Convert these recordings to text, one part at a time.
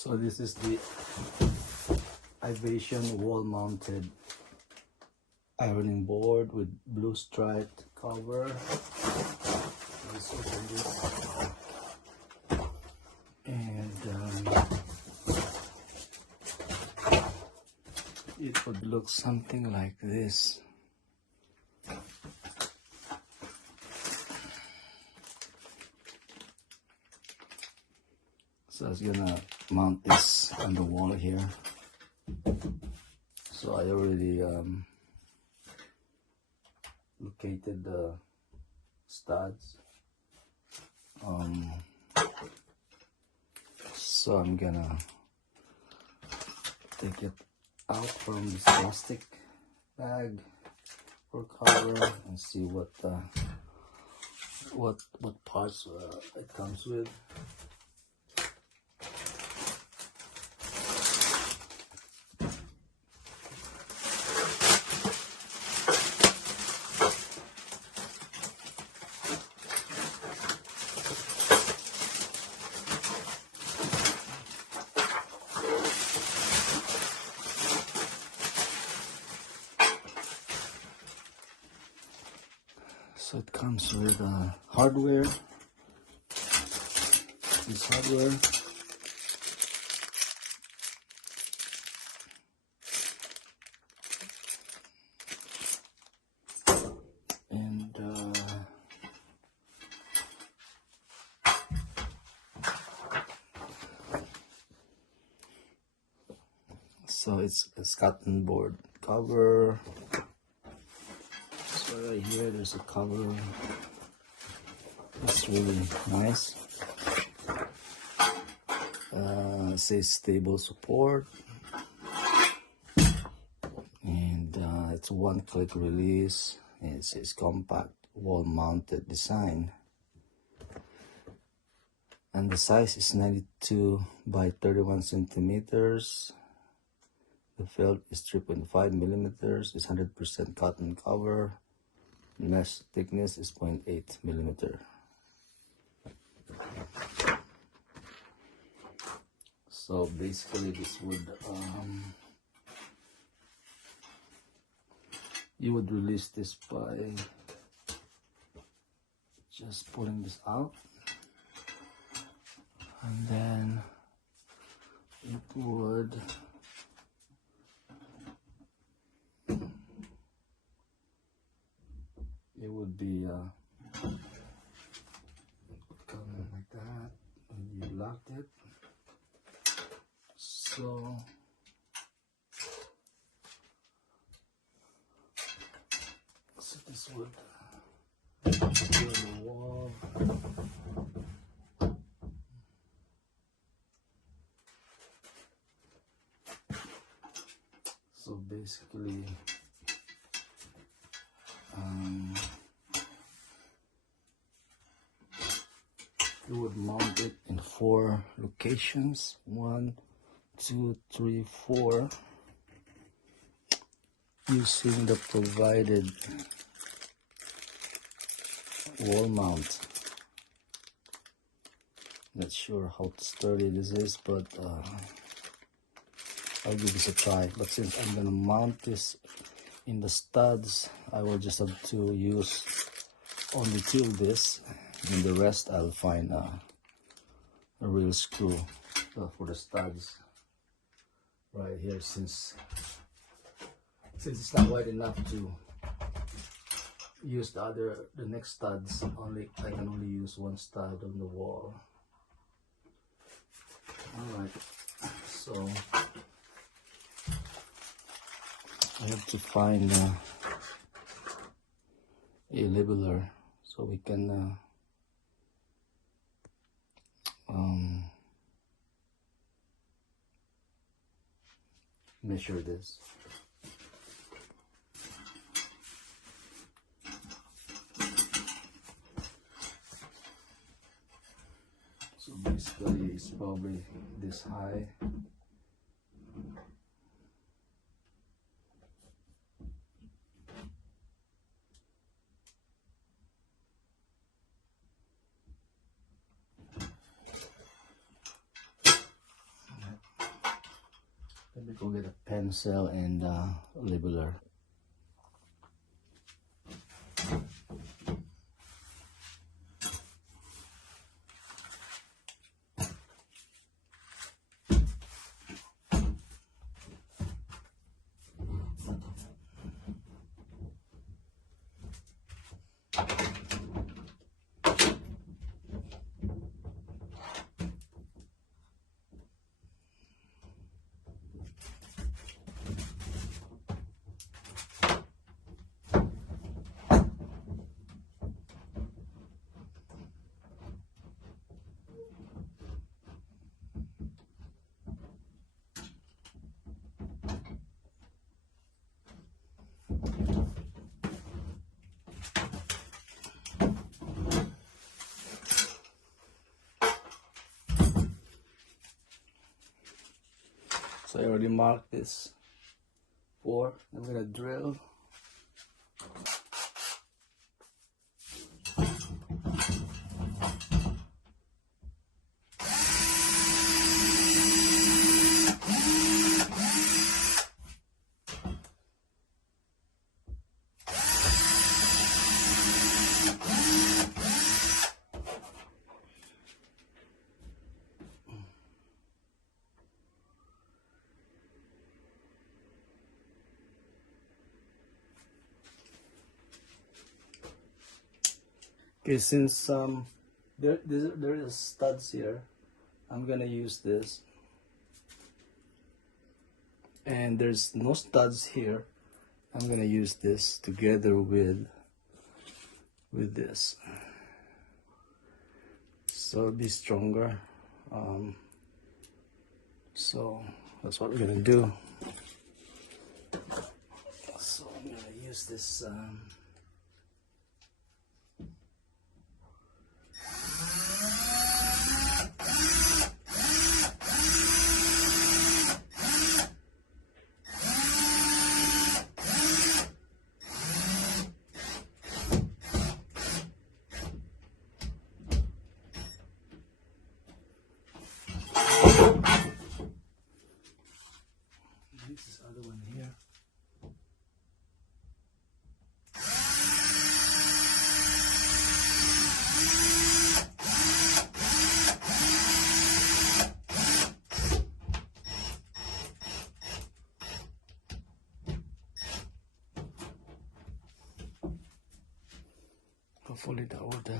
So this is the Ivation wall-mounted ironing board with blue striped cover. Let's open this, and it would look something like this. So I was gonna mount this on the wall here. So I already located the studs. So I'm gonna take it out from this plastic bag or cover and see what parts it comes with. So it comes with hardware, this hardware, and so it's a cotton board cover. So right here there's a cover. It's really nice. It says stable support, and it's one-click release, and it says compact wall-mounted design, and the size is 92 by 31 centimeters. The felt is 3.5 millimeters. It's 100% cotton cover. Mesh thickness is 0.8 millimeter. So basically this would you would release this by just pulling this out, and then it would be coming like that when you locked it. So this would be on the wall. So basically you would mount it in 4 locations, 1, 2, 3, 4, using the provided wall mount. Not sure how sturdy this is, but I'll give this a try. But since I'm gonna mount this in the studs, I will just have to use only 2 of this, and the rest I'll find a real screw for the studs right here, since it's not wide enough to use the next studs. I can only use 1 stud on the wall. Alright, so I have to find a leveler so we can measure this. So basically it's probably this high. we go get a pencil and leveler. So I already marked this 4. I'm gonna drill. Okay, since there is studs here, I'm gonna use this, and there's no studs here. I'm gonna use this together with this, so it'll be stronger. So that's what we're gonna do. So I'm gonna use this. This other one here. Hopefully that would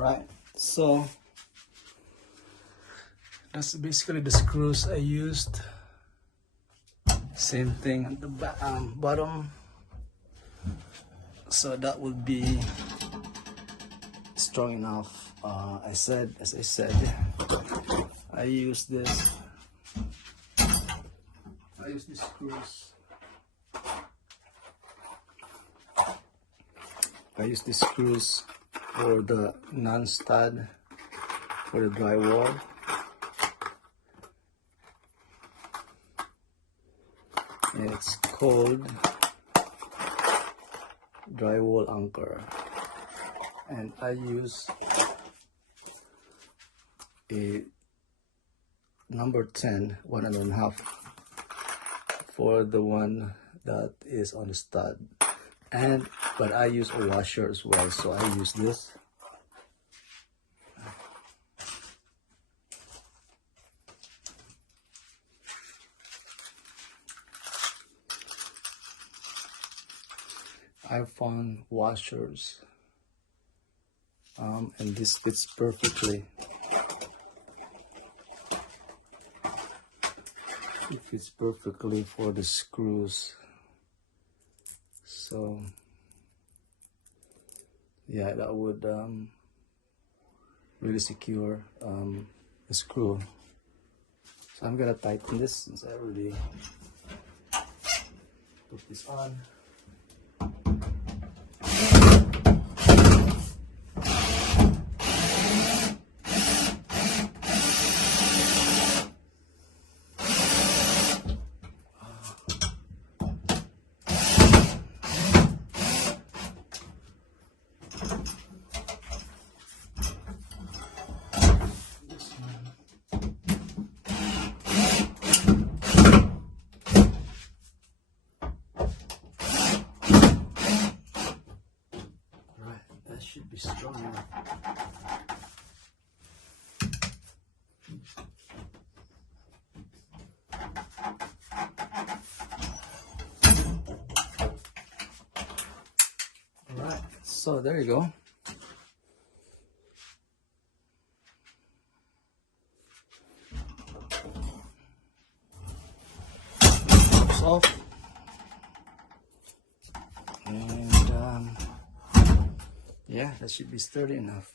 right. So that's basically the screws I used. Same thing at the bottom. So that would be strong enough. As I said, I use this. I use these screws I use these screws for the non-stud for the drywall. And it's called drywall anchor. And I use a number 10, 1.5 for the one that is on the stud. But I use a washer as well, so I use this. I found washers, and this fits perfectly. It fits perfectly for the screws. So yeah, that would really secure the screw. So I'm gonna tighten this since I already put this on. Should be strong enough. Alright, so there you go. Pops off. And yeah, that should be sturdy enough.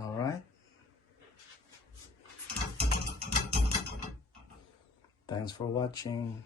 All right. Thanks for watching.